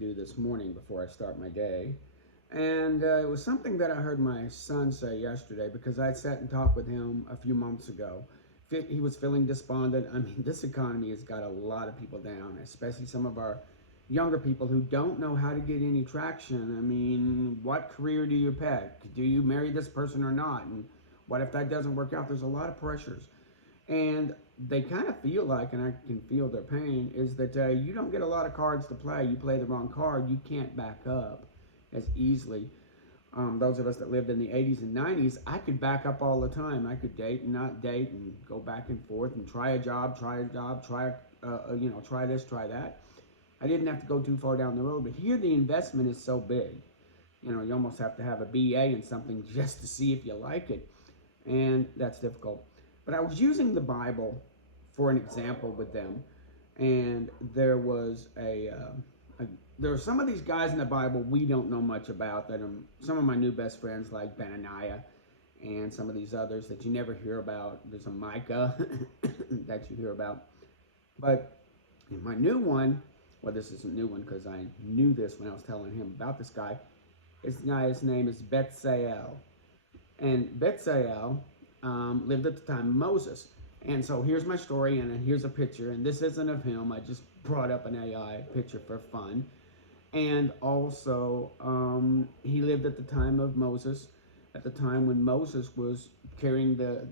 do this morning before I start my day. And it was something that I heard my son say yesterday because I sat and talked with him a few months ago. He was feeling despondent. I mean, this economy has got a lot of people down, especially some of our younger people who don't know how to get any traction. I mean, what career do you pick? Do you marry this person or not? And what if that doesn't work out? There's a lot of pressures. And they kind of feel like, and I can feel their pain, is that you don't get a lot of cards to play. You play the wrong card, you can't back up as easily. Those of us that lived in the 80s and 90s, I could back up all the time. I could date and not date and go back and forth and try a job, try this, try that. I didn't have to go too far down the road, but here the investment is so big. You know, you almost have to have a BA in something just to see if you like it, and that's difficult. But I was using the Bible for an example with them, and there were some of these guys in the Bible we don't know much about. That some of my new best friends like Benaniah, and some of these others that you never hear about. There's a Micah that you hear about, but my new one. Well, this is a new one because I knew this when I was telling him about this guy. This guy's name is Bezaleel, and Bezaleel lived at the time of Moses. And so here's my story, and here's a picture, and this isn't of him. I just brought up an AI picture for fun. And also, he lived at the time of Moses, at the time when Moses was carrying the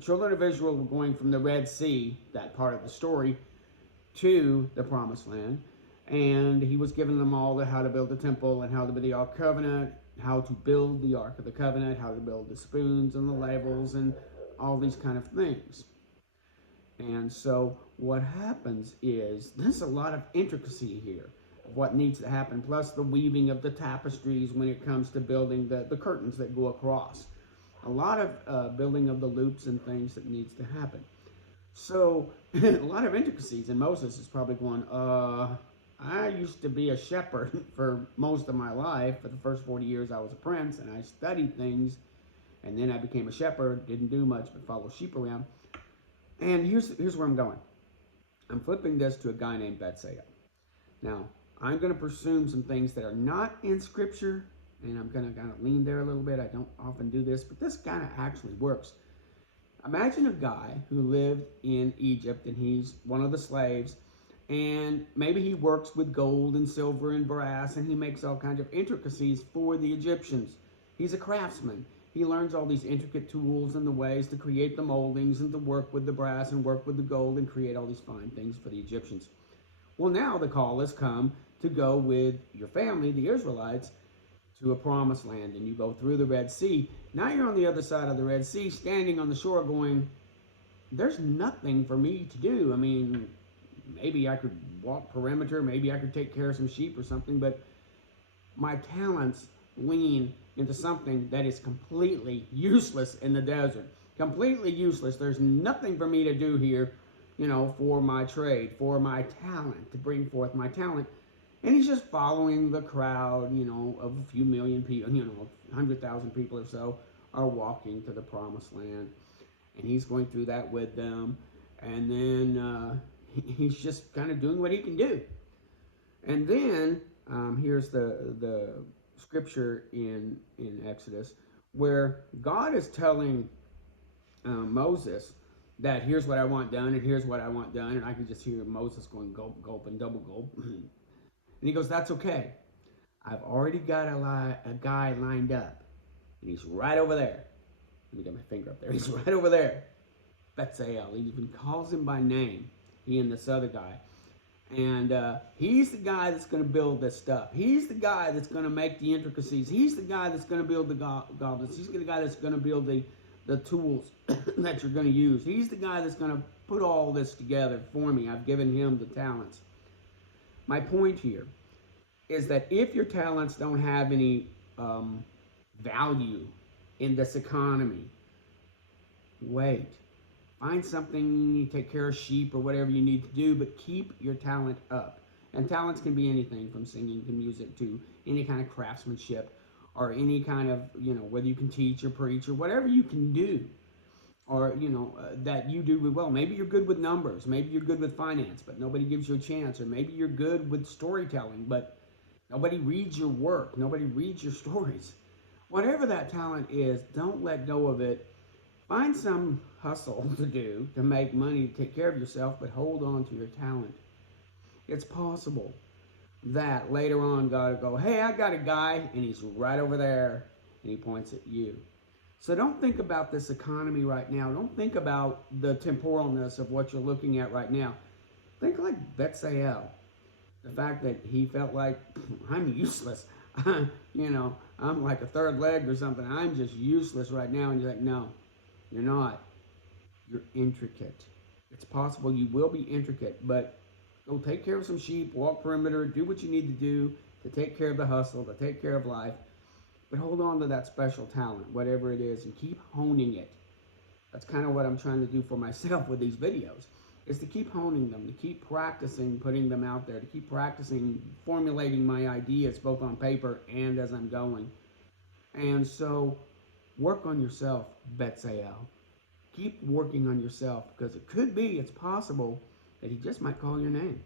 children of Israel were going from the Red Sea, that part of the story, to the Promised Land. And he was giving them all how to build the temple and how to build the Ark Covenant, how to build the Ark of the Covenant, how to build the spoons and the labels and all these kind of things. And so what happens is there's a lot of intricacy here of what needs to happen, plus the weaving of the tapestries when it comes to building the curtains that go across. A lot of building of the loops and things that needs to happen. So a lot of intricacies, and Moses is probably going, I used to be a shepherd for most of my life. For the first 40 years I was a prince, and I studied things, and then I became a shepherd, didn't do much but follow sheep around. And here's where I'm going. I'm flipping this to a guy named Bezaleel. Now, I'm going to presume some things that are not in Scripture, and I'm going to kind of lean there a little bit. I don't often do this, but this kind of actually works. Imagine a guy who lived in Egypt, and he's one of the slaves, and maybe he works with gold and silver and brass, and he makes all kinds of intricacies for the Egyptians. He's a craftsman. He learns all these intricate tools and the ways to create the moldings and to work with the brass and work with the gold and create all these fine things for the Egyptians. Well, now the call has come to go with your family, the Israelites, to a promised land, and you go through the Red Sea. Now you're on the other side of the Red Sea, standing on the shore going, there's nothing for me to do. I mean, maybe I could walk perimeter, maybe I could take care of some sheep or something, but my talents lean into something that is completely useless in the desert. Completely useless. There's nothing for me to do here, for my trade, for my talent, to bring forth my talent. And he's just following the crowd, of a few million people, 100,000 people or so are walking to the Promised Land. And he's going through that with them. And then he's just kind of doing what he can do. And then here's the scripture in Exodus where God is telling Moses that here's what I want done and here's what I want done. And I can just hear Moses going gulp, gulp, and double gulp. And he goes, that's okay. I've already got a guy lined up. And he's right over there. Let me get my finger up there. He's right over there. Bezaleel. He even calls him by name. He and this other guy. And he's the guy that's going to build this stuff. He's the guy that's going to make the intricacies. He's the guy that's going to build the goblets. He's the guy that's going to build the tools that you're going to use. He's the guy that's going to put all this together for me. I've given him the talents. My point here is that if your talents don't have any value in this economy, wait. Find something, take care of sheep or whatever you need to do, but keep your talent up. And talents can be anything from singing to music to any kind of craftsmanship or any kind of, whether you can teach or preach or whatever you can do. Or, that you do well. Maybe you're good with numbers. Maybe you're good with finance, but nobody gives you a chance. Or maybe you're good with storytelling, but Nobody reads your work. Nobody reads your stories. Whatever that talent is, don't let go of it. Find some hustle to do to make money to take care of yourself, but hold on to your talent. It's possible that later on God will go, hey, I got a guy, and he's right over there, and he points at you. So don't think about this economy right now. Don't think about the temporalness of what you're looking at right now. Think like Bezaleel. The fact that he felt like, I'm useless. I'm like a third leg or something. I'm just useless right now. And you're like, no, you're not. You're intricate. It's possible you will be intricate, but go take care of some sheep, walk perimeter, do what you need to do to take care of the hustle, to take care of life. But hold on to that special talent, whatever it is, and keep honing it. That's kind of what I'm trying to do for myself with these videos, is to keep honing them, to keep practicing putting them out there, to keep practicing formulating my ideas both on paper and as I'm going. And so work on yourself, Bezaleel. Keep working on yourself, because it could be, it's possible, that he just might call your name.